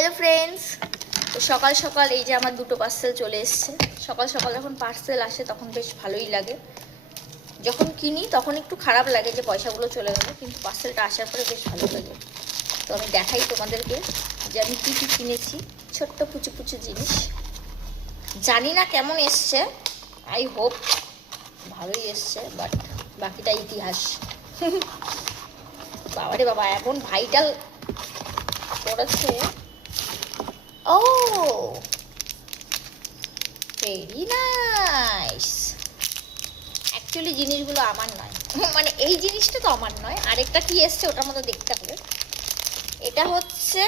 Hello friends, তো সকাল সকাল এই যে আমার দুটো পার্সেল চলে এসছে। সকাল সকাল যখন পার্সেল আসে তখন বেশ ভালোই লাগে। যখন কিনি তখন একটু খারাপ লাগে যে পয়সাগুলো চলে গেলো, কিন্তু পার্সেলটা আসার পরে বেশ ভালো লাগে। তো আমি দেখাই তোমাদেরকে যে আমি কী কী কিনেছি। ছোট্ট পুচু পুচু জিনিস, জানি না কেমন এসছে, আই হোপ ভালোই এসছে, বাট বাকিটা ইতিহাস। বাবারে বাবা, এখন ভাইটাল পড়েছে। ও ভেরি নাইস। অ্যাকচুয়ালি জিনিসগুলো আমার নয়, মানে এই জিনিসটা তো আমার নয়, আরেকটা কি এসছে ওটার মতো দেখতে হবে। এটা হচ্ছে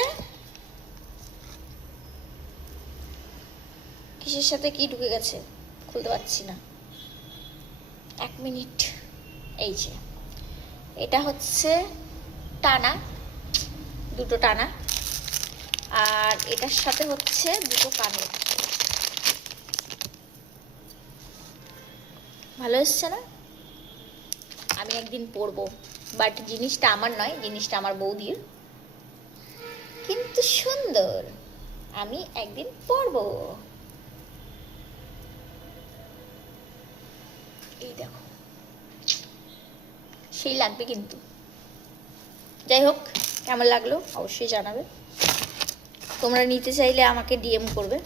কিসের সাথে কি ঢুকে গেছে খুলতে পারছি না, এক মিনিট। এই যে এটা হচ্ছে টানা, দুটো টানা, আর এটার সাথে হচ্ছে দুটো কানের। ভালো এসছে না? আমি একদিন পরবো, বাট জিনিসটা আমার নয়, জিনিসটা আমার বৌদির, কিন্তু সুন্দর। আমি একদিন পরবো। এই দেখো, সেই লাগবে কিন্তু। যাই হোক, কেমন লাগলো অবশ্যই জানাবে। তোমরা নিতে চাইলে আমাকে ডিএম করবে,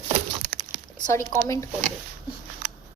সরি কমেন্ট করবে।